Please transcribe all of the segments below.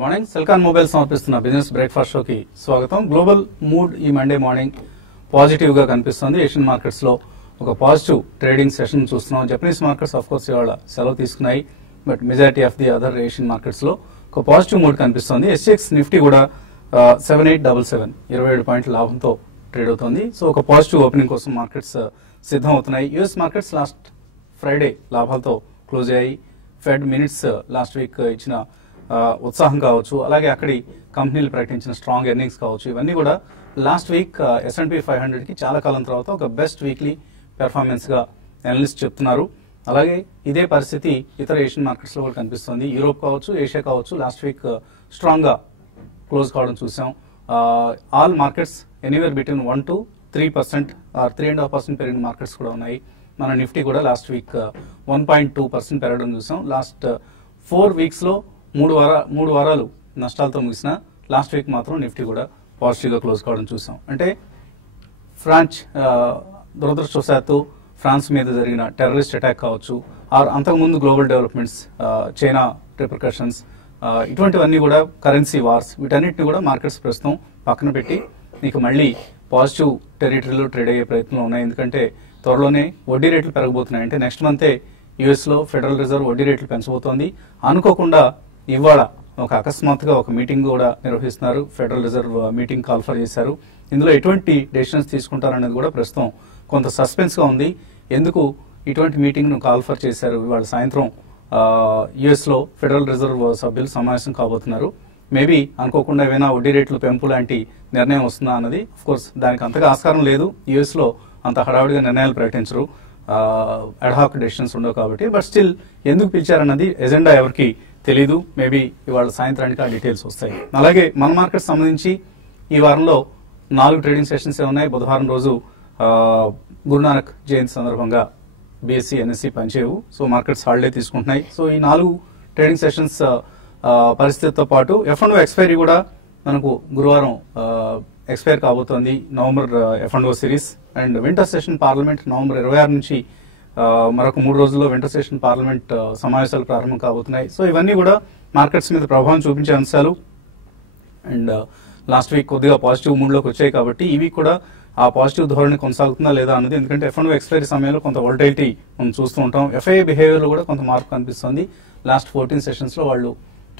Morning Celkon mobile సమర్పిస్తున్న business breakfast షోకి స్వాగతం. గ్లోబల్ మూడ్ ఈ మండే మార్నింగ్ పాజిటివ్ గా కనిపిస్తుంది. ఏషియన్ మార్కెట్స్ లో ఒక పాజిటివ్ ట్రేడింగ్ సెషన్ చూస్తున్నాం. జపనీస్ మార్కెట్స్ ఆఫ్ కోర్స్ ఇవాళ సెలవు తీసుకున్నాయి, but majority of the other Asian markets లో ఒక పాజిటివ్ మూడ్ కనిపిస్తుంది. SGX నిఫ్టీ కూడా 7877 27 పాయింట్ల లాభంతో ట్రేడ్ అవుతుంది. సో ఒక పాజిటివ్ ఓపెనింగ్ కోసం మార్కెట్స్ సిద్ధం అవుతున్నాయి. యుఎస్ మార్కెట్స్ లాస్ట్ ఫ్రైడే లాభాలతో క్లోజ్ అయ్యాయి. ఫెడ్ మినిట్స్ లాస్ట్ వీక్ ఇచ్చిన ఉత్సాహం కావచ్చు, అలాగే అక్కడి కంపెనీలు ప్రకటించిన స్ట్రాంగ్ ఎర్నింగ్స్ కావచ్చు, ఇవన్నీ కూడా లాస్ట్ వీక్ S&P 500 కి చాలా కాలం తర్వాత ఒక బెస్ట్ వీక్లీ పెర్ఫార్మెన్స్ గా అనలిస్ట్ చెప్తున్నారు. అలాగే ఇదే పరిస్థితి ఇతర ఏషియన్ మార్కెట్స్ లో కూడా కనిపిస్తుంది. యూరోప్ కావచ్చు, ఏషియా కావచ్చు, లాస్ట్ వీక్ స్ట్రాంగ్ గా క్లోజ్ కావడం చూసాం. All markets anywhere between 1 to 3% or 3.5% పెరిగిన మార్కెట్స్ కూడా ఉన్నాయి. మన నిఫ్టీ కూడా లాస్ట్ వీక్ 1.2% పెరగడం చూసాం. లాస్ట్ 4 వీక్స్ లో మూడు వారాలు నష్టాలతో ముగిసిన లాస్ట్ వీక్ మాత్రం నిఫ్టీ కూడా పాజిటివ్ గా క్లోజ్ కావడం చూసాం. అంటే దురదృష్టవశాత్తు ఫ్రాన్స్ మీద జరిగిన టెర్రరిస్ట్ అటాక్ కావచ్చు, ఆర్ అంతకుముందు గ్లోబల్ డెవలప్మెంట్స్, చైనా రిపర్కషన్స్, ఇటువంటివన్నీ కూడా కరెన్సీ వార్స్, వీటన్నిటిని కూడా మార్కెట్స్ ప్రస్తుతం పక్కన పెట్టి నీకు మళ్ళీ పాజిటివ్ టెరిటరీలో ట్రేడ్ అయ్యే ప్రయత్నంలో ఉన్నాయి. ఎందుకంటే త్వరలోనే వడ్డీ రేట్లు పెరగబోతున్నాయి. అంటే నెక్స్ట్ మంతే యుఎస్ లో ఫెడరల్ రిజర్వ్ వడ్డీ రేట్లు పెంచబోతోంది. అనుకోకుండా ఇవాళ ఒక అకస్మాత్తుగా ఒక మీటింగ్ కూడా నిర్వహిస్తున్నారు. ఫెడరల్ రిజర్వ్ మీటింగ్ కాల్ఫర్ చేశారు. ఇందులో ఎటువంటి డెసిషన్స్ తీసుకుంటారనేది కూడా ప్రస్తుతం కొంత సస్పెన్స్ గా ఉంది. ఎందుకు ఇటువంటి మీటింగ్ ను కాల్ఫర్ చేశారు? ఇవాళ సాయంత్రం యుఎస్ లో ఫెడరల్ రిజర్వ్ సభ్యులు సమావేశం కాబోతున్నారు. మేబీ అనుకోకుండా ఏమైనా వడ్డీ రేట్లు పెంపు లాంటి నిర్ణయం వస్తుందా అన్నది, అఫ్ కోర్స్ దానికి అంతగా ఆస్కారం లేదు. యుఎస్ లో అంత హడావుడిగా నిర్ణయాలు ప్రకటించరు, అడ్హాక్ డెసిషన్స్ ఉండవు కాబట్టి. బట్ స్టిల్ ఎందుకు పిలిచారన్నది ఎజెండా ఎవరికి తెలీదు. మేబీ ఇవాళ సాయంత్రానికి ఆ డీటెయిల్స్ వస్తాయి. అలాగే మన మార్కెట్ సంబంధించి ఈ వారంలో 4 ట్రేడింగ్ సెషన్స్ ఉన్నాయి. బుధవారం రోజు గురునానక్ జయంతి సందర్భంగా BSE, NSE పనిచేయవు. సో మార్కెట్స్ హాలిడే తీసుకుంటున్నాయి. సో ఈ 4 ట్రేడింగ్ సెషన్స్ పరిస్థితితో పాటు F&O ఎక్స్పైరీ కూడా మనకు గురువారం ఎక్స్పైర్ కాబోతోంది. November F&O series and winter session parliament November 26 నుంచి మరొక 3 రోజుల్లో వింటర్ సెషన్ పార్లమెంట్ సమావేశాలు ప్రారంభం కాబోతున్నాయి. సో ఇవన్నీ కూడా మార్కెట్స్ మీద ప్రభావం చూపించే అంశాలు. అండ్ లాస్ట్ వీక్ కొద్దిగా పాజిటివ్ మూడ్ లోకి వచ్చాయి కాబట్టి ఈ వీక్ కూడా ఆ పాజిటివ్ ధోరణి కొనసాగుతుందా లేదా అన్నది, ఎందుకంటే F&O ఎక్స్పైరీ సమయంలో కొంత వోల్టైలిటీ మనం చూస్తూ ఉంటాం. FII బిహేవియర్ లో కూడా కొంత మార్పు కనిపిస్తుంది. లాస్ట్ 14 సెషన్స్ లో వాళ్ళు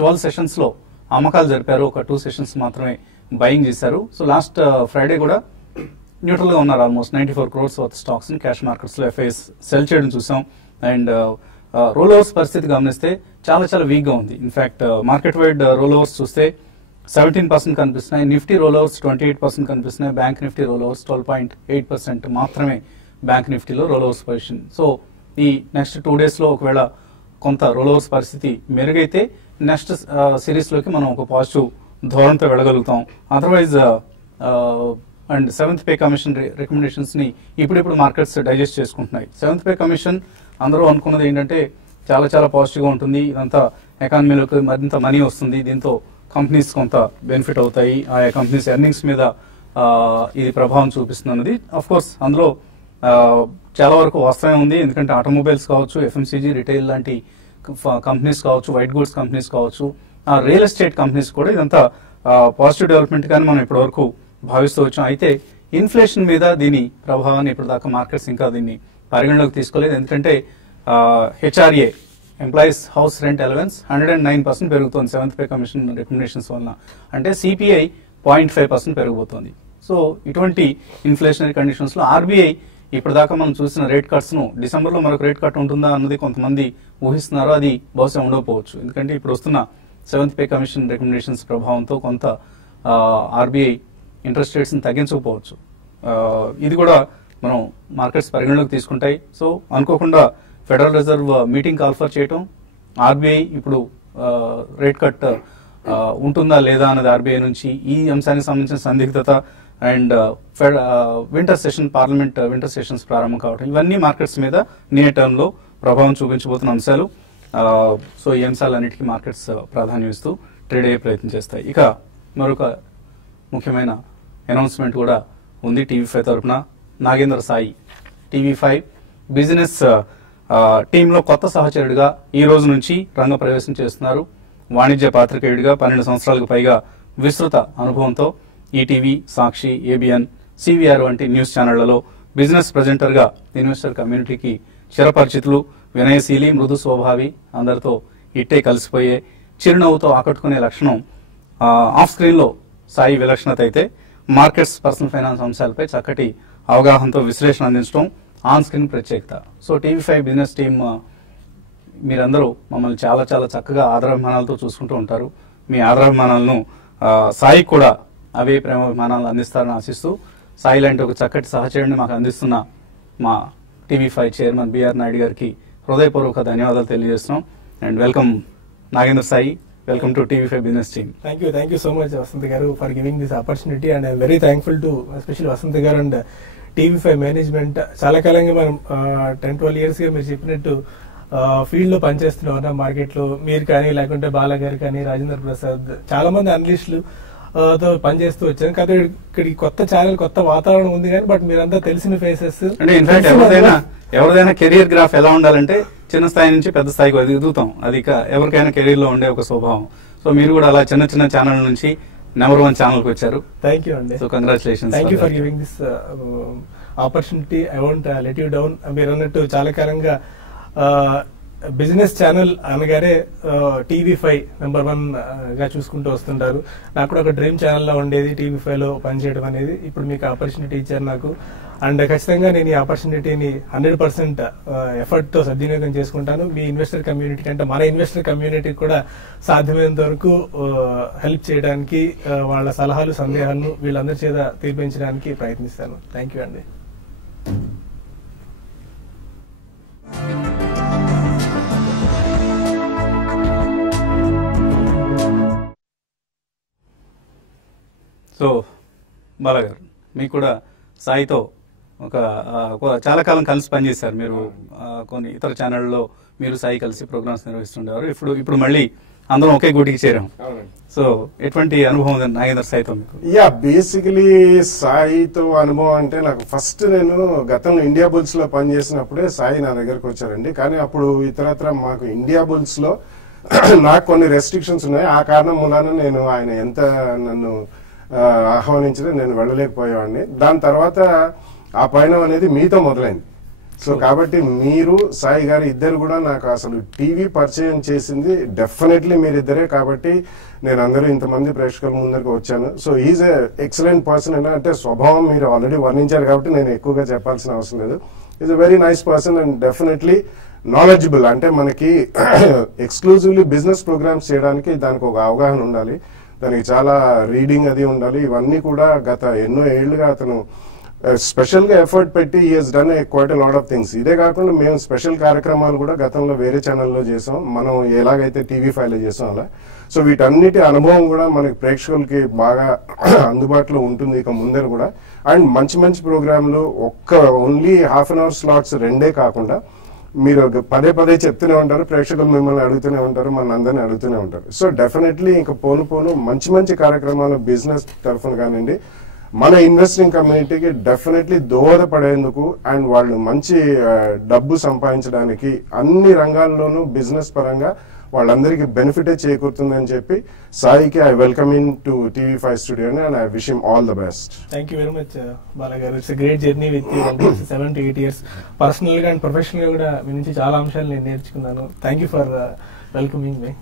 12 సెషన్స్ లో అమ్మకాలు జరిపారు, ఒక 2 సెషన్స్ మాత్రమే బయింగ్ చేశారు. సో లాస్ట్ ఫ్రైడే కూడా న్యూట్రల్ గా ఉన్నారు. ఆల్మోస్ట్ 94 crores వర్త్ స్టాక్స్ ని క్యాష్ మార్కెట్స్ లో FIIs సెల్ చేయడం చూసాం. అండ్ రోల్ ఓవర్స్ పరిస్థితి గమనిస్తే చాలా వీక్ గా ఉంది. In fact market wide role overs చూస్తే 17% కనిపిస్తున్నాయి. నిఫ్టీ రోల్ ఓవర్స్ 28% కనిపిస్తున్నాయి. బ్యాంక్ నిఫ్టీ రోల్ ఓవర్స్ 12.8% మాత్రమే బ్యాంక్ నిఫ్టీలో రోల్ ఓవర్స్ పొజిషన్. సో ఈ నెక్స్ట్ 2 days లో ఒకవేళ కొంత రోల్ ఓవర్స్ పరిస్థితి మెరుగైతే నెక్స్ట్ సిరీస్ లోకి మనం ఒక పాజిటివ్ ధోరణితో వెళ్ళగలుగుతాం. Otherwise and 7th pay commission recommendations ని ఇప్పుడిప్పుడు మార్కెట్స్ డైజెస్ట్ చేసుకుంటున్నాయి. 7th పే కమిషన్ అందరూ అనుకున్నది ఏంటంటే చాలా పాజిటివ్ గా ఉంటుంది, ఇదంతా ఎకానమీలోకి మరింత మనీ వస్తుంది, దీంతో కంపెనీస్ కొంత బెనిఫిట్ అవుతాయి, ఆయా కంపెనీస్ ఎర్నింగ్స్ మీద ఇది ప్రభావం చూపిస్తుంది అన్నది. అఫ్ కోర్స్ అందులో చాలా వరకు వాస్తవం ఉంది. ఎందుకంటే ఆటోమొబైల్స్ కావచ్చు, FMCG, రిటైల్ లాంటి కంపెనీస్ కావచ్చు, వైట్ గూడ్స్ కంపెనీస్ కావచ్చు, రియల్ ఎస్టేట్ కంపెనీస్ కూడా ఇదంతా పాజిటివ్ డెవలప్మెంట్ కానీ మనం ఇప్పటి వరకు భావిస్తూ వచ్చాం. అయితే ఇన్ఫ్లేషన్ మీద దీని ప్రభావాన్ని ఇప్పటిదాకా మార్కెట్స్ ఇంకా దీన్ని పరిగణలోకి తీసుకోలేదు. ఎందుకంటే HRA employees house rent allowance 109% పెరుగుతోంది 7th పే కమిషన్ రికమెండేషన్స్ వల్ల. అంటే CPI 0.5% పెరిగిపోతుంది. సో ఇటువంటి ఇన్ఫ్లేషనరీ కండిషన్స్ లో RBI ఇప్పటిదాకా మనం చూసిన రేట్ కట్స్ ను డిసెంబర్ లో మరొక రేట్ కట్ ఉంటుందా అన్నది కొంతమంది ఊహిస్తున్నారు. అది బహుశా ఉండకపోవచ్చు. ఎందుకంటే ఇప్పుడు వస్తున్న 7th పే కమిషన్ రికమెండేషన్స్ ప్రభావంతో కొంత RBI ఇంట్రెస్ట్ రేట్స్ ని తగ్గించకపోవచ్చు. ఇది కూడా మనం మార్కెట్స్ పరిగణలోకి తీసుకుంటాయి. సో అనుకోకుండా ఫెడరల్ రిజర్వ్ మీటింగ్ కాల్ఫర్ చేయటం, RBI ఇప్పుడు రేట్ కట్ ఉంటుందా లేదా అన్నది RBI నుంచి, ఈ అంశానికి సంబంధించిన సందిగ్ధత and winter session parliament winter sessions ప్రారంభం కావడం, ఇవన్నీ మార్కెట్స్ మీద నియర్ టర్మ్ లో ప్రభావం చూపించబోతున్న అంశాలు. సో ఈ అంశాలన్నిటికీ మార్కెట్స్ ప్రాధాన్యం ఇస్తూ ట్రేడ్ అయ్యే ప్రయత్నం చేస్తాయి. ఇక మరొక ముఖ్యమైన అనౌన్స్మెంట్ కూడా ఉంది TV5 తరఫున. నాగేంద్ర సాయి TV5 బిజినెస్ టీంలో కొత్త సహచరుడిగా ఈ రోజు నుంచి రంగ ప్రవేశం చేస్తున్నారు. వాణిజ్య పాత్రికేయుడిగా 12 సంవత్సరాలకు పైగా విస్తృత అనుభవంతో ఈటీవీ, సాక్షి, ఏబిఎన్, సివిఆర్ వంటి న్యూస్ ఛానళ్లలో బిజినెస్ ప్రెజెంటర్గా ఇన్వెస్టర్ కమ్యూనిటీకి చిరపరిచితులు, వినయశీలి, మృదు స్వభావి, అందరితో ఇట్టే కలిసిపోయే, చిరునవ్వుతో ఆకట్టుకునే లక్షణం ఆఫ్ స్క్రీన్లో సాయి విలక్షణత అయితే, మార్కెట్స్, పర్సనల్ ఫైనాన్స్ అంశాలపై చక్కటి అవగాహనతో విశ్లేషణ అందించడం ఆన్ స్క్రీన్ ప్రత్యేకత. సో టీవీ5 బిజినెస్ టీమ్ మీరందరూ మమ్మల్ని చాలా చాలా చక్కగా ఆదరాభిమానాలతో చూసుకుంటూ ఉంటారు. మీ ఆదరాభిమానాలను సాయి కూడా అవే ప్రేమాభిమానాలను అందిస్తారని ఆశిస్తూ, సాయి లాంటి ఒక చక్కటి సహచరుడిని మాకు అందిస్తున్న మా టీవీ5 చైర్మన్ బిఆర్ నాయుడు గారికి హృదయపూర్వక ధన్యవాదాలు తెలియజేస్తున్నాం. And welcome Nagendra Sai, welcome to TV5 business team. Thank you so much, Vasanth garu, for giving this opportunity, and I'm very thankful to especially Vasanth garu and TV5 management. చాలా కాలంగా మనం 10-12 years గా మీరు చెప్పినట్టు ఫీల్డ్ లో పనిచేస్తున్నాం మార్కెట్ లో. మీరు కానీ, లేకుంటే బాలా గారు కానీ, రాజేంద్ర ప్రసాద్, చాలా మంది అనలిస్టులు తో పనిచేస్తూ వచ్చాను. కాదు ఇక్కడ కొత్త ఛానల్, కొత్త వాతావరణం ఉంది కానీ, బట్ మీరంతా తెలిసిన ఫేసెస్. అంటే ఇన్ఫాక్ట్ ఎవరిదైనా కెరియర్ గ్రాఫ్ ఎలా ఉండాలంటే చిన్న స్థాయి నుంచి పెద్ద స్థాయికి ఎదుగుతాం. అది ఎవరికైనా కెరీర్ లో ఉండే ఒక స్వభావం. సో మీరు కూడా అలా చిన్న చిన్న ఛానల్ నుంచి నెంబర్ 1 ఛానల్ కి వచ్చారు. థ్యాంక్ యూ అండి. So congratulations. Thank you for giving this opportunity. I won't let you down. మీరు అన్నట్టు చాలా కాలంగా బిజినెస్ ఛానల్ అనగానే టీవీ5 నెంబర్ 1 గా చూసుకుంటూ వస్తుంటారు. నాకు కూడా ఒక డ్రీమ్ ఛానల్ లో ఉండేది టీవీ5 లో పనిచేయడం అనేది. ఇప్పుడు మీకు ఆపర్చునిటీ ఇచ్చారు నాకు, అండ్ ఖచ్చితంగా నేను ఈ ఆపర్చునిటీని 100% ఎఫర్ట్ తో సద్వినియోగం చేసుకుంటాను. మీ ఇన్వెస్టర్ కమ్యూనిటీ అంటే మన ఇన్వెస్టర్ కమ్యూనిటీ కూడా సాధ్యమైనంత వరకు హెల్ప్ చేయడానికి, వాళ్ళ సలహాలు, సందేహాలను వీళ్ళందరి చేత తీర్పించడానికి ప్రయత్నిస్తాను. థ్యాంక్ యూ అండి. సో బాలా గారు, మీకు కూడా సాయితో ఒక చాలా కాలం కలిసి పనిచేశారు. మీరు కొన్ని ఇతర ఛానళ్లలో మీరు సాయి కలిసి ప్రోగ్రామ్స్ నిర్వహిస్తుండేవారు. ఇప్పుడు మళ్ళీ అందరం ఒకే గూటికి చేరాం. సో ఎటువంటి అనుభవం ఉంది నాగేంద్ర సాయితో మీకు? బేసికలీ సాయితో అనుభవం అంటే, నాకు ఫస్ట్ నేను గతంలో ఇండియా బుల్స్ లో పనిచేసినప్పుడే సాయి నా దగ్గరకు వచ్చారండి. కానీ అప్పుడు ఇతరత్ర మాకు ఇండియా బుల్స్ లో నాకు కొన్ని రెస్ట్రిక్షన్స్ ఉన్నాయి. ఆ కారణం మూలాన నేను ఆయన ఎంత నన్ను ఆహ్వానించినా నేను వెళ్ళలేకపోయేవాడిని. దాని తర్వాత ఆ పయనం అనేది మీతో మొదలైంది. సో కాబట్టి మీరు, సాయి గారు ఇద్దరు కూడా నాకు అసలు టీవీ పరిచయం చేసింది డెఫినెట్లీ మీరిద్దరే. కాబట్టి నేను అందరూ ఇంతమంది ప్రేక్షకుల ముందరికి వచ్చాను. So is a excellent person. అంటే స్వభావం మీరు ఆల్రెడీ వర్ణించారు కాబట్టి నేను ఎక్కువగా చెప్పాల్సిన అవసరం లేదు. Is a very nice person and definitely knowledgeable. అంటే మనకి ఎక్స్క్లూజివ్లీ బిజినెస్ ప్రోగ్రామ్స్ చేయడానికి దానికి ఒక అవగాహన ఉండాలి, దానికి చాలా రీడింగ్ అది ఉండాలి. ఇవన్నీ కూడా గత ఎన్నో ఏళ్లుగా అతను స్పెషల్ గా ఎఫర్ట్ పెట్టి he has done quite a lot of things. ఇదే కాకుండా మేము స్పెషల్ కార్యక్రమాలు కూడా గతంలో వేరే ఛానల్లో చేసాం, మనం ఎలాగైతే టీవీ5లో చేసాం అలా. సో వీటన్నిటి అనుభవం కూడా మనకి ప్రేక్షకులకి బాగా అందుబాటులో ఉంటుంది ఇక ముందర కూడా. అండ్ మంచి మంచి ప్రోగ్రాంలు only half an hour slots 2 కాకుండా మీరు పదే పదే చెప్తూనే ఉంటారు, ప్రేక్షకులు మిమ్మల్ని అడుగుతూనే ఉంటారు, మన అందరినీ అడుగుతూనే ఉంటారు. సో డెఫినెట్లీ ఇంకా పోను మంచి మంచి కార్యక్రమాలు బిజినెస్ తరఫున కానివ్వండి, మన ఇన్వెస్టింగ్ కమ్యూనిటీకి డెఫినెట్లీ దోహదపడేందుకు అండ్ వాళ్ళు మంచి డబ్బు సంపాదించడానికి అన్ని రంగాల్లోనూ బిజినెస్ పరంగా వాళ్ళందరికీ బెనిఫిటే చేకూరుతుందని చెప్పి సాయికి I welcome into TV five studio and I wish him all the best. Thank you very much Bala garu. It's great journey with you. 7 to 8 years personal గా అండ్ ప్రొఫెషనల్ గా కూడా మీ నుంచి చాలా అంశాలు నేను నేర్చుకున్నాను. Thank you for welcoming me.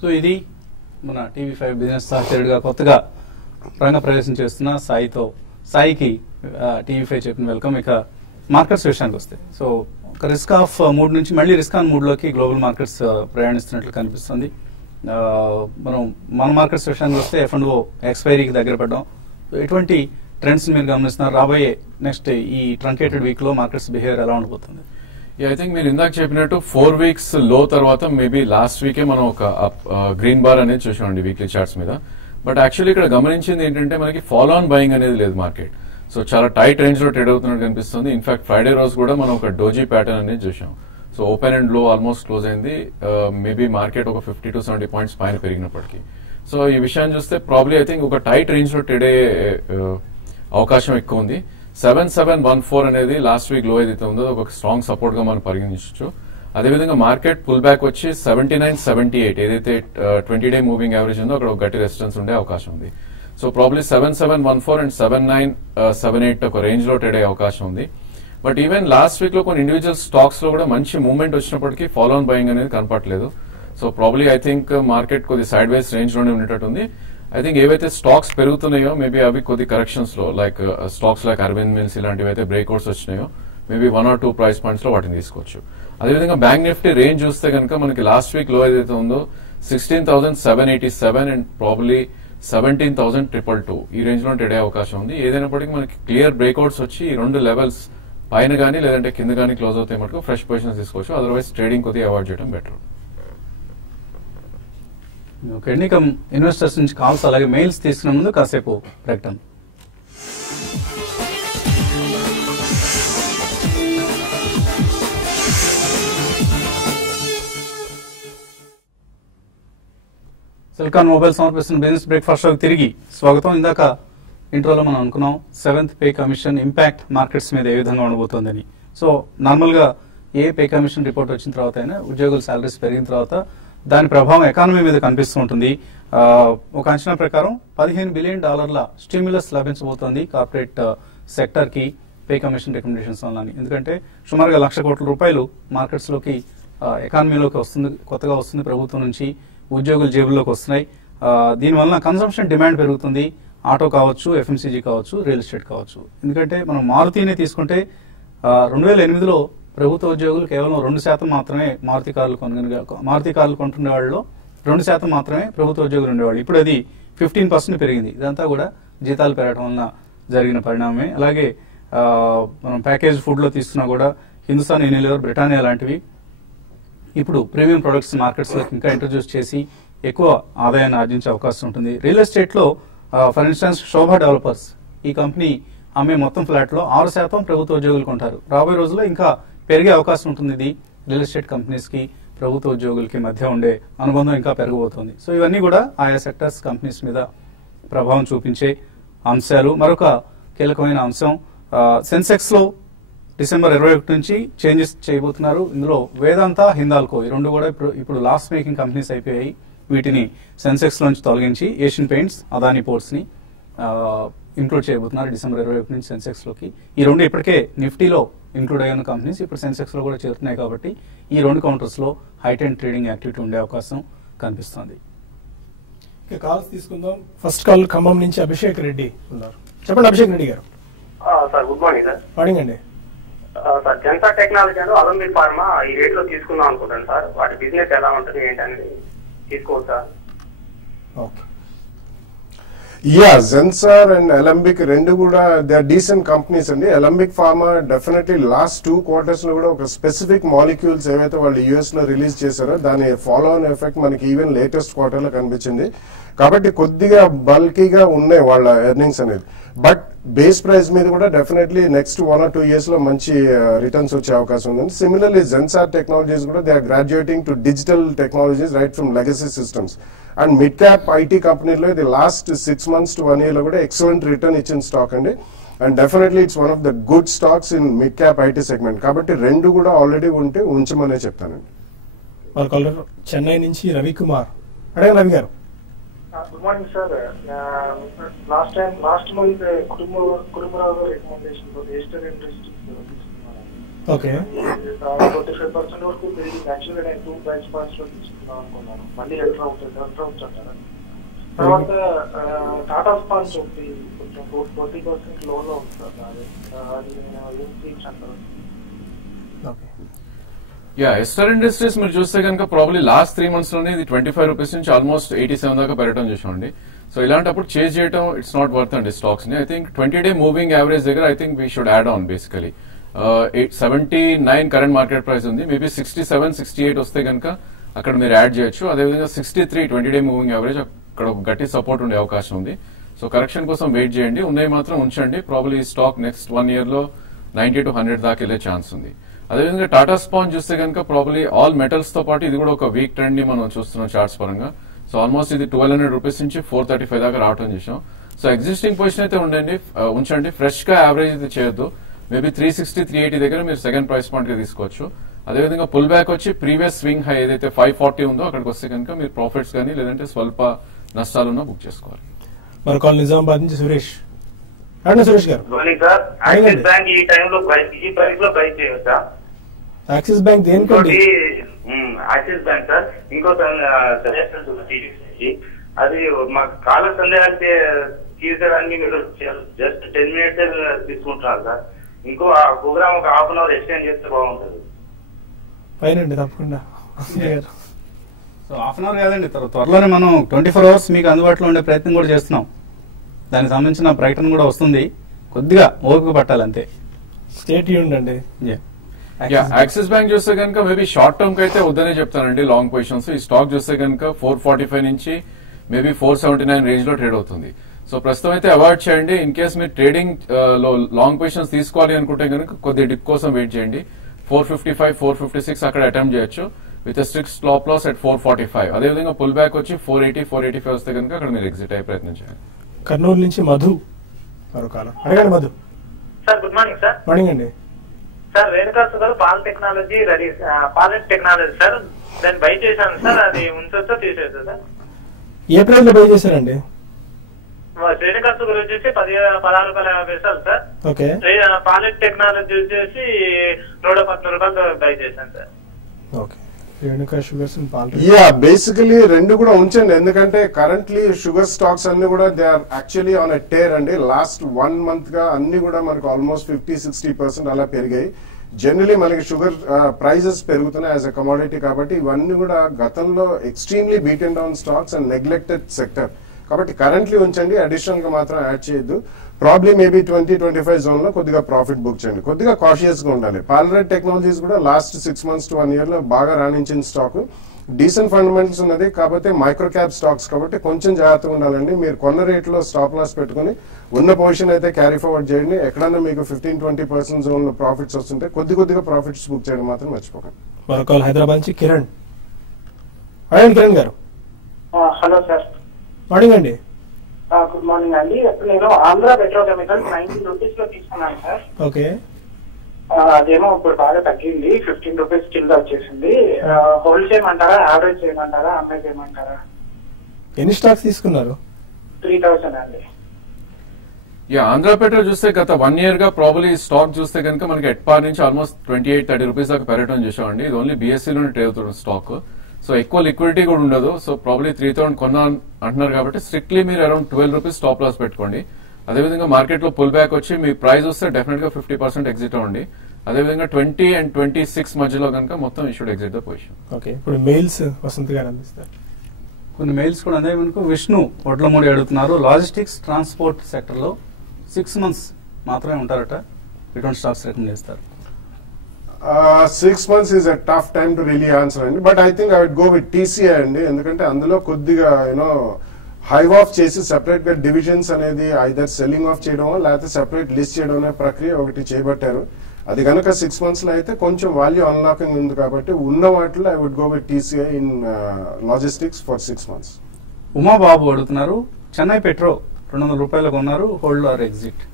So ఇది మన టీవీ5 బిజినెస్ సహచరుడిగా కొత్తగా రంగ ప్రవేశం చేస్తున్న సాయికి టీవీ5 చెప్పిన వెల్కమ్. ఇక మార్కెట్స్ విషయానికి వస్తే, సో ఒక రిస్క్ ఆఫ్ మూడ్ నుంచి మళ్ళీ రిస్క్ ఆన్ మూడ్ లోకి గ్లోబల్ మార్కెట్స్ ప్రయాణిస్తున్నట్లు కనిపిస్తుంది. మన మార్కెట్స్ విషయానికి వస్తే F&O ఎక్స్పైరీకి దగ్గర పడ్డాం. ఎటువంటి ట్రెండ్స్ మీరు గమనిస్తున్నారు? రాబోయే నెక్స్ట్ ఈ ట్రంకేటెడ్ వీక్ లో మార్కెట్స్ బిహేవియర్ ఎలా ఉండబోతుంది? ఐ థింక్ మీరు ఇందాక చెప్పినట్టు 4 weeks లో తర్వాత మేబీ లాస్ట్ వీకే మనం ఒక గ్రీన్ బార్ అనేది చూసామండి వీక్లీ చార్ట్స్ మీద. బట్ యాక్చువల్లీ ఇక్కడ గమనించింది ఏంటంటే మనకి ఫాలో ఆన్ బయింగ్ అనేది లేదు మార్కెట్. సో చాలా టైట్ రేంజ్ లో ట్రేడ్ అవుతున్నట్టు కనిపిస్తుంది. ఇన్ఫాక్ట్ ఫ్రైడే రోజు కూడా మనం ఒక డోజీ ప్యాటర్న్ అనేది చూసాం. సో ఓపెన్ అండ్ లో ఆల్మోస్ట్ క్లోజ్ అయింది. మేబీ మార్కెట్ ఒక 50 to 70 points పైన పెరిగినప్పటికీ. సో ఈ విషయాన్ని చూస్తే ప్రాబ్లీ ఐ థింక్ ఒక టైట్ రేంజ్ లో ట్రేడ్ అయ్యే అవకాశం ఎక్కువ ఉంది. 7714 అనేది లాస్ట్ వీక్ లో ఏదైతే ఉందో ఒక స్ట్రాంగ్ సపోర్ట్ గా మనం పరిగణించవచ్చు. అదేవిధంగా మార్కెట్ పుల్ బ్యాక్ వచ్చి 79-78 ఏదైతే 20-day మూవింగ్ యావరేజ్ ఉందో అక్కడ ఒక గట్టి రెసిస్టెన్స్ ఉండే అవకాశం ఉంది. సో ప్రాబ్లీ 7714 అండ్ 7978 ఒక రేంజ్ లో ట్రేడ్ అయ్యే అవకాశం ఉంది. బట్ ఈవెన్ లాస్ట్ వీక్ లో కొన్ని ఇండివిజువల్ స్టాక్స్ లో కూడా మంచి మూవ్మెంట్ వచ్చినప్పటికీ ఫాలో ఆన్ బయింగ్ అనేది కనపట్లేదు. So probably I think market కొద్ది సైడ్ వైజ్ రేంజ్ లోనే ఉండేటట్టుంది. ఐ థింక్ ఏవైతే స్టాక్స్ పెరుగుతున్నాయో మేబీ అవి కొద్ది కరెక్షన్స్ లో like stocks like Arvind Mills ఇలాంటివి అయితే బ్రేక్అవుట్స్ వచ్చినాయో మేబీ 1 or 2 ప్రైస్ పాయింట్స్ లో వాటిని తీసుకోవచ్చు. అదేవిధంగా బ్యాంక్ నిఫ్టీ రేంజ్ చూస్తే కనుక మనకి లాస్ట్ వీక్ లో ఏదైతే ఉందో 16,787 అండ్ ప్రాబ్లీ 17,222 ఈ రేంజ్ లో ట్రేడ్ అయ్యే అవకాశం ఉంది. ఏదైనప్పటికీ మనకి క్లియర్ బ్రేక్అవుట్స్ వచ్చి ఈ రెండు లెవెల్స్ పైన గానీ లేదంటే కింద గానీ క్లోజ్ అవుతాయి మటుకు ఫ్రెష్ పొజిషన్స్ తీసుకోవచ్చు. అదర్వైజ్ ట్రేడింగ్ కొద్దిగా అవాయిడ్ చేయడం బెటర్. ఓకే అండి, ఇక ఇన్వెస్టర్స్ నుంచి కాల్స్ అలాగే మెయిల్స్ తీసుకునే ముందు కాసేపు ప్రకటన. సెల్కాన్ మొబైల్ సమర్పిస్తున్న బిజినెస్ బ్రేక్ఫాస్ట్ షోకి తిరిగి స్వాగతం. ఇందాక ఇంట్రోలో మనం అనుకున్నాం 7th pay commission impact markets మీద ఏ విధంగా ఉండబోతోందని. సో నార్మల్ గా ఏ పే కమిషన్ రిపోర్ట్ వచ్చిన తర్వాత అయినా ఉద్యోగుల సాలరీస్ పెరిగిన తర్వాత దాని ప్రభావం ఎకానమీ మీద కనిపిస్తూ ఉంటుంది. ఒక అంచనా ప్రకారం $15 బిలియన్ స్టిమ్యులస్ లభించబోతోంది కార్పొరేట్ సెక్టర్ కి పే కమిషన్ రికమెండేషన్స్ వల్ల. ఎందుకంటే సుమారుగా ₹1,00,000 కోట్ల మార్కెట్స్ లోకి ఎకానమీలోకి వస్తుంది, కొత్తగా వస్తుంది ప్రభుత్వం నుంచి, ఉద్యోగుల జేబుల్లోకి వస్తున్నాయి. దీనివల్ల కన్సంప్షన్ డిమాండ్ పెరుగుతుంది. ఆటో కావచ్చు, ఎఫ్ఎంసీజీ కావచ్చు, రియల్ ఎస్టేట్ కావచ్చు. ఎందుకంటే మనం మారుతిని తీసుకుంటే 2008లో ప్రభుత్వ ఉద్యోగులు కేవలం 2% మాత్రమే మారుతి కార్లు కొంటున్న వాళ్ళలో 2% మాత్రమే ప్రభుత్వ ఉద్యోగులు ఉండేవాళ్ళు. ఇప్పుడు అది 15% పెరిగింది. ఇదంతా కూడా జీతాలు పెరగడం వలన జరిగిన పరిణామమే. అలాగే మనం ప్యాకేజ్ ఫుడ్ లో తీసుకున్నా కూడా హిందుస్థాన్ యూనిలివర్, బ్రిటానియా లాంటివి ఇప్పుడు ప్రీమియం ప్రొడక్ట్స్ మార్కెట్స్ లోకి ఇంకా ఇంట్రడ్యూస్ చేసి ఎక్కువ ఆదాయాన్ని ఆర్జించే అవకాశం ఉంటుంది. రియల్ ఎస్టేట్ లో ఫర్ ఇన్స్టెన్స్ శోభా డెవలపర్స్ ఈ కంపెనీ అమ్మే మొత్తం ఫ్లాట్ లో 6% ప్రభుత్వ ఉద్యోగులు కొంటారు. రాబోయే రోజుల్లో ఇంకా పెరిగే అవకాశం ఉంటుంది. ఇది రియల్ ఎస్టేట్ కంపెనీస్ కి ప్రభుత్వ ఉద్యోగులకి మధ్య ఉండే అనుబంధం ఇంకా పెరగబోతోంది. సో ఇవన్నీ కూడా ఆయా సెక్టర్స్ కంపెనీస్ మీద ప్రభావం చూపించే అంశాలు. మరొక కీలకమైన అంశం సెన్సెక్స్ లో December 21 నుంచి చేంజెస్ చేయబోతున్నారు. ఇందులో వేదాంత, హిందాల్కో ఈ రెండు కూడా ఇప్పుడు లాస్ మేకింగ్ కంపెనీస్ అయిపోయాయి. వీటిని సెన్సెక్స్ లోంచి తొలగించి ఏషియన్ పెయింట్స్, అదానీ పోర్ట్స్ ని ఇంక్లూడ్ చేయబోతున్నారు December 21 నుంచి సెన్సెక్స్ లోకి. ఈ రెండు ఇప్పటికే నిఫ్టీలో ఇంక్లూడ్ అయిన కంపెనీస్ ఇప్పుడు సెన్సెక్స్ లో కూడా చేరుతున్నాయి కాబట్టి ఈ రెండు కౌంటర్స్ లో హైట్ అండ్ ట్రేడింగ్ యాక్టివిటీ ఉండే అవకాశం కనిపిస్తోంది. కాల్స్ తీసుకుందాం. ఫస్ట్ కాల్ ఖమ్మం నుంచి అభిషేక్ రెడ్డి ఉన్నారు. చెప్పండి అభిషేక్ రెడ్డి గారు. Sir good morning sir. Morning అండి. సార్ జెన్సార్ టెక్నాలజీ అని అలంబిక్ ఫార్మా ఈ రేట్ లో తీసుకుందాం అనుకుంటాను సార్. వాటి బిజినెస్ ఎలా ఉంటుంది ఏంటనేది తీసుకోవచ్చా? Okay. Yeah, Zensar and Alembic రెండు కూడా దే ఆర్ డీసెంట్ కంపెనీస్ అండి. Alembic pharma definitely last 2 quarters లో కూడా ఒక స్పెసిఫిక్ మాలిక్యూల్స్ ఏవైతే వాళ్ళు యుఎస్ లో రిలీజ్ చేశారో దాని ఫాలో ఆన్ ఎఫెక్ట్ మనకి ఈవెన్ లేటెస్ట్ క్వార్టర్ లో కనిపించింది. కాబట్టి కొద్దిగా బల్కీగా ఉన్నాయి వాళ్ళ ఎర్నింగ్స్ అనేది. బట్ బేస్ ప్రైస్ మీద కూడా డెఫినెట్లీ నెక్స్ట్ 1 or 2 years లో మంచి రిటర్న్స్ వచ్చే అవకాశం ఉంది. సిమిలర్లీ జెన్సార్ టెక్నాలజీస్ కూడా they are graduating to digital technologies right from legacy systems. And mid cap IT కంపెనీలో ఇది లాస్ట్ 6 months to 1 year లో కూడా ఎక్సలెంట్ రిటర్న్ ఇచ్చిన స్టాక్ అండి. And definitely it's one of the good stocks in mid cap IT segment. కాబట్టి రెండు కూడా already ఉంటే ఉంచమనే చెప్తానండి. చెన్నై నుంచి రవికుమార్. అడగ రవి గారు. Good morning sir. Last month Kutumbarao recommendation register interest okay. 25% వరకు పెరిగింది. యాక్చువల్గా నేను 2 price points లో తీసుకుందాం అనుకున్నాను. మళ్ళీ ఎంటర్ అవుతుంది అంటారా? తర్వాత టాటా స్పాన్స్ ఒకటి కొంచెం 40% లోలో ఉంది సార్. అది ఏం తీర్చంటారు? ఓకే. యా, ఎస్టర్ ఇండస్ట్రీస్ మీరు చూస్తే కనుక ప్రాబ్లీ లాస్ట్ 3 months లోనే ఇది 25 రూపీస్ నుంచి ఆల్మోస్ట్ 87 దాకా పెరగడం చూసామండి. సో ఇలాంటప్పుడు చేంజ్ చేయడం ఇట్స్ నాట్ వర్త్ అండి స్టాక్స్ ని. I think 20-day moving average దగ్గర I think we should add on. Basically 79 current market price ఉంది. మేబీ 67, 68 వస్తే కనుక అక్కడ మీరు యాడ్ చేయొచ్చు. అదేవిధంగా 63 20-day మూవింగ్ యావరేజ్ అక్కడ ఒక గట్టి సపోర్ట్ ఉండే అవకాశం ఉంది. సో కరెక్షన్ కోసం వెయిట్ చేయండి. ఉన్నాయి మాత్రం ఉంచండి. ప్రాబ్లీ స్టాక్ నెక్స్ట్ 1 year లో 90 to 100 దాకా వెళ్ళే ఛాన్స్ ఉంది. అదేవిధంగా టాటా స్పాన్ చూస్తే కనుక ప్రాబ్లీ ఆల్ మెటల్స్ తో పాటు ఇది కూడా ఒక వీక్ ట్రెండ్ ని మనం చూస్తున్నాం చార్ట్స్ పరంగా. సో ఆల్మోస్ట్ ఇది 1200 రూపీస్ నుంచి 435 దాకా రావడం చూసాం. సో ఎగ్జిస్టింగ్ పొజిషన్ అయితే ఉంచండి. ఫ్రెష్ గా యావరేజ్ అయితే చేయొద్దు. మేబీ 360, 380 దగ్గర మీరు సెకండ్ ప్రైస్ పాయింట్ గా తీసుకోవచ్చు. అదేవిధంగా పుల్ బ్యాక్ వచ్చి ప్రీవియస్ స్వింగ్ హై ఏదైతే 540 ఉందో అక్కడికి వస్తే కనుక మీరు ప్రాఫిట్స్ కానీ లేదంటే స్వల్ప నష్టాలున్నా బుక్ చేసుకోవాలి. మరి కాల్ నిజామాబాద్ నుంచి సురేష్. అన్న సురేష్ గారు. సార్ యాక్సిస్ బ్యాంక్ ఈ టైంలో ఈ ప్రైస్ లో బై చేయొచ్చా? యాక్సిస్ బ్యాంక్ దేనికోటి? యాక్సిస్ బ్యాంక్ సార్ ఇంకో సజెషన్ అది మాకు కాల సందేహానికి తీర్చడానికి మీరు జస్ట్ 10 minutes తీసుకుంటున్నారు సార్. ఇంకో ఆ ప్రోగ్రామ్ ఒక హాఫ్ అన్ అవర్ ఎక్స్టెండ్ చేస్తే బాగుంటుంది. పైనండి తప్పకుండా. సో హాఫ్ అన్ అవర్ కాదండి, త్వరలోనే మనం 24 hours మీకు అందుబాటులో ఉండే ప్రయత్నం కూడా చేస్తున్నాం. దానికి సంబంధించిన ప్రకటన కూడా వస్తుంది, కొద్దిగా ఓపిక పట్టాలి అంతే. స్టేట్ ఉండండి. యాక్సిస్ బ్యాంక్ చూస్తే కనుక మేబీ షార్ట్ టర్మ్ కి అయితే వద్దనే చెప్తానండి. లాంగ్ పొజిషన్స్ ఈ స్టాక్ చూస్తే కనుక 445 నుంచి మేబీ 479 రేంజ్ లో ట్రేడ్ అవుతుంది. సో ప్రస్తుతం అయితే అవాయిడ్ చేయండి. ఇన్ కేస్ మీరు ట్రేడింగ్ లో లాంగ్ పొజిషన్స్ తీసుకోవాలి అనుకుంటే కనుక కొద్దిగా డిప్ కోసం వెయిట్ చేయండి. 455, 456 అక్కడ అటెంప్ట్ చేయొచ్చు with strict stop loss at 445. అదేవిధంగా పుల్ బ్యాక్ వచ్చి 480, 485 వస్తే కనుక అక్కడ మీరు ఎగ్జిట్ అయ్యే ప్రయత్నం చేయాలి. కర్నూలు నుంచి మధు మరొకాలం. అడగండి Madhu. Sir good morning sir. Morning అండి. Sir Renuka sugar pal technology pallet technology sir, దాన్ని బై చేశాను సార్. అది ఉంచొచ్చా తీసేచ్చా సార్? ఏ ప్రైస్ లో బై చేశారండి? రేణుకా సుగర్ వచ్చేసి 16.50 సార్. ఓకే. పాలెట్ టెక్నాలజీ వచ్చేసి 114 రూపాయలు బై చేశాను sir. Okay. Renuka sugars and పాల్. యా బేసికలీ రెండు కూడా ఉంచండి, ఎందుకంటే కరెంట్లీ షుగర్ స్టాక్స్ అన్ని కూడా they are actually on a tear అండి. లాస్ట్ 1 month గా అన్ని కూడా మనకు ఆల్మోస్ట్ 50-60% అలా పెరిగాయి. జనరలీ మనకి షుగర్ ప్రైజెస్ పెరుగుతున్నాయి యాజ్ ఎ కమోడిటీ, కాబట్టి ఇవన్నీ కూడా గతంలో extremely beaten down stocks and neglected sector. కాబట్టి కరెంట్లీ ఉంచండి, అడిషనల్ గా మాత్రం యాడ్ చేయొద్దు. ప్రాబ్లీ మేబీ 20-25 జోన్ లో కొద్దిగా ప్రాఫిట్ బుక్ చేయండి. కొద్దిగా కాషియస్ గా ఉండాలి. పాలరైట్ టెక్నాలజీస్ కూడా లాస్ట్ 6 months to 1 year లో బాగా రాణించిన స్టాక్, డీసెంట్ ఫండమెంటల్స్ ఉన్నది, కాకపోతే మైక్రో క్యాప్ స్టాక్స్ కాబట్టి కొంచెం జాగ్రత్తగా ఉండాలండి. మీరు కొన్న రేట్ లో స్టాప్ లాస్ పెట్టుకుని ఉన్న పొజిషన్ అయితే క్యారీ ఫార్వర్డ్ చేయండి. ఎక్కడన్నా మీకు 15-20% జోన్ లో ప్రాఫిట్స్ వస్తుంటే కొద్దిగా ప్రాఫిట్స్ బుక్ చేయడం మాత్రం మర్చిపోకండి. మరొక హైదరాబాద్ నుంచి కిరణ్. అయ్యండి కిరణ్ గారు. Hello sir. మార్నింగ్ అండి. గుడ్ మార్నింగ్ అండి. నేను ఆంధ్ర పెట్రోకెమికల్ 90 rupees లో తీసుకున్నాను సార్. ఓకే. అదేమో ఇప్పుడు బాగా తగ్గింది, 15 rupees కింద వచ్చేసింది. హోల్డ్ చేయమంటారా, యావరేజ్ చేయమంటారా, అమ్మే చేయమంటారా? ఎన్ని స్టాక్స్ తీసుకున్నారు? 3000 అండి. ఆంధ్ర పెట్రోల్ చూస్తే గత 1 year గా ప్రాబ్లీ స్టాక్ చూస్తే కనుక మనకి ఎట్పార్ నుంచి ఆల్మోస్ట్ 28-30 రూపీస్ దాకా పెరగడం చూసామండి. ఇది ఓన్లీ బీఎస్సీలోనే ట్రేడ్ అవుతున్న స్టాక్. సో ఎక్కువ లిక్విడిటీ కూడా ఉండదు. సో ప్రాబ్లీ 3000 కొన్నా అంటున్నారు కాబట్టి స్ట్రిక్ట్లీ మీరు అరౌండ్ 12 రూపీస్ స్టాప్ లాస్ పెట్టుకోండి. అదేవిధంగా మార్కెట్ లో పుల్ బ్యాక్ వచ్చి మీ ప్రైస్ వస్తే డెఫినెట్ గా 50% ఎగ్జిట్ అవ్వండి. అదేవిధంగా 20 and 26 మధ్యలో కనుక మొత్తం you should exit the position. Okay. ఇప్పుడు మెయిల్స్ వసంత్ గారు అందిస్తారు. కొన్ని మెయిల్స్ కూడా అందే. మనకు విష్ణు వడ్లమూడి అడుగుతున్నారు, లాజిస్టిక్స్ ట్రాన్స్పోర్ట్ సెక్టర్ లో 6 months మాత్రమే ఉంటారట, ఎటువంటి స్టాక్స్ రికమెండ్ చేస్తారు? 6 months is a tough time to really answer అండి, but I think I would go with TCI అండి. ఎందుకంటే అందులో కొద్దిగా యూనో హైవ్ ఆఫ్ చేసి సెపరేట్ గా డివిజన్స్ అనేది ఐదర్ సెల్లింగ్ ఆఫ్ చేయడం లేకపోతే సెపరేట్ లిస్ట్ చేయడం అనే ప్రక్రియ ఒకటి చేపట్టారు. అది కనుక 6 months లో అయితే కొంచెం వాల్యూ అన్లాకింగ్ ఉంది కాబట్టి ఉన్న వాటిలో I would go with TCI in logistics for 6 months. Umababu అడుగుతున్నారు, చెన్నై పెట్రో 200 రూపాయలు కొన్నారు, hold or exit?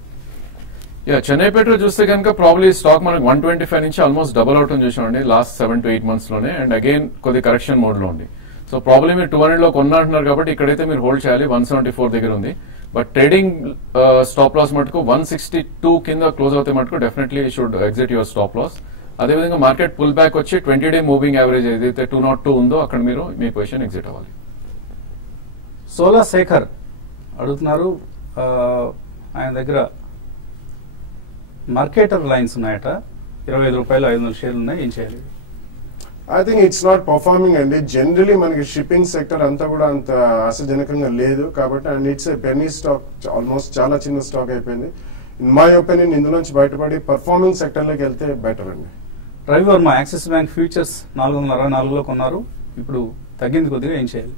Chennai petro చూస్తే కనుక ప్రాబ్లీ స్టాక్ మనకు 125 నుంచి ఆల్మోస్ట్ డబల్ అవుట్ అని చూసామండి లాస్ట్ 7 to 8 months లోనే. అండ్ అగైన్ కొద్ది కరెక్షన్ మోడ్ లో ఉంది. సో ప్రాబ్లీ మీరు 200 లో కొన్నంటున్నారు కాబట్టి ఇక్కడైతే మీరు హోల్డ్ చేయాలి. 174 దగ్గర ఉంది. బట్ ట్రేడింగ్ స్టాప్ లాస్ మటుకు 162 కింద క్లోజ్ అవుతే మటుకు definitely should exit your stop loss. అదేవిధంగా మార్కెట్ పుల్ బ్యాక్ వచ్చి 20-day మూవింగ్ యావరేజ్ ఏదైతే 202 ఉందో అక్కడ మీరు మీ పొజిషన్ ఎగ్జిట్ అవ్వాలి. సోలా శేఖర్ అడుగుతున్నారు, ఆయన దగ్గర మార్కెటర్ లైన్స్ ఉన్నాయట, 25 రూపాయలు 500 షేర్లు ఉన్నాయి, ఏం చేయాలి? I think it's not performing అండి. జనరలీ మనకి షిప్పింగ్ సెక్టర్ అంతా కూడా అంత ఆశాజనకంగా లేదు కాబట్టి, and it's a penny stock, almost చాలా చిన్న స్టాక్ అయిపోయింది. ఇన్ మై ఒపీనియన్ ఇందులోంచి బయటపడి పర్ఫార్మింగ్ సెక్టర్ లోకి వెళ్తే బెటర్ అండి. Ravi Varma Axis Bank futures 464లో కొన్నారు, ఇప్పుడు తగ్గింది కొద్దిగా, ఏం చేయాలి?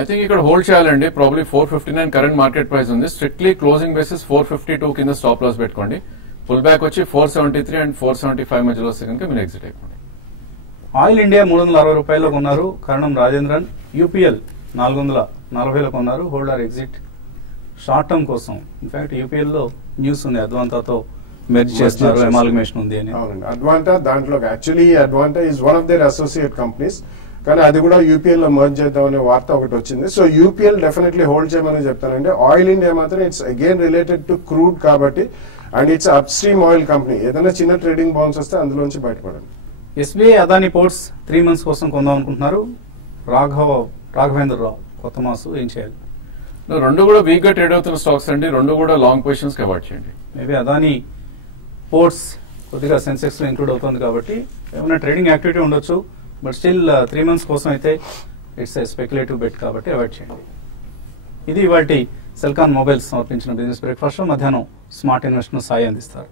ఐ థింక్ ఇక్కడ హోల్డ్ చేయాలండి. ప్రాబ్లీ 459 కరెంట్ మార్కెట్ ప్రైస్ ఉంది. స్ట్రిక్ట్లీ క్లోజింగ్ బేసిస్ 452 కింద స్టాప్ లాస్ పెట్టుకోండి. పుల్ బ్యాక్ వచ్చి 473 and 475 మధ్యలో వస్తే కనుక మీరు ఎగ్జిట్ అయిపోండి. ఆయిల్ ఇండియా 360 రూపాయల్లో కొన్నారు, కారణం రాజేంద్రన్. యూపీఎల్ 440లో కొన్నారు, hold or exit short term కోసం. ఇన్ఫాక్ట్ యూపీఎల్ లో న్యూస్ ఉంది, అద్వాంతాతో మెర్జ్ చేస్తున్నారు, అమాల్గమేషన్ ఉంది అని. అవునండి. అడ్వాంటా దాంట్లో actually Advanta is one of their associate companies, కానీ అది కూడా యూపీఎల్ లో మర్జ్ చేద్దాం అనే వార్త ఒకటి వచ్చింది. సో యూపీఎల్ డెఫినెట్లీ హోల్డ్ చేయమని చెప్తానండి. ఆయిల్ ఇండియా మాత్రం it's again related to crude కాబట్టి, and it's upstream oil company. ఏదైనా చిన్న ట్రేడింగ్ బౌన్స్ వస్తే అందులోంచి బయటపడండి. ఎస్బీఐ అదాని పోర్ట్స్ 3 months కోసం కొందాం అనుకుంటున్నారు. రాఘవేంద్ర రావు కొత్త మాసు ఏం చేయాలి? రెండు కూడా వీక్ గా ట్రేడ్ అవుతున్న స్టాక్స్ అండి, రెండు కూడా లాంగ్ పొజిషన్స్ కి అవాయిడ్ చేయండి. మేబీ అదాని పోర్ట్స్ కొద్దిగా సెన్సెక్స్ లో ఇంక్లూడ్ అవుతుంది కాబట్టి ఏమైనా ట్రేడింగ్ యాక్టివిటీ ఉండొచ్చు, బట్ స్టిల్ 3 months కోసం అయితే ఇట్స్ ఏ స్పెక్యులేటివ్ బెట్ కాబట్టి అవాయిడ్ చేయండి. ఇది ఇవాల్టి సెల్కాన్ మొబైల్స్ సమర్పించిన బిజినెస్ బ్రేక్ఫాస్ట్. మధ్యాహ్నం స్మార్ట్ ఇన్వెస్ట్మెంట్ సాయి అందిస్తారు.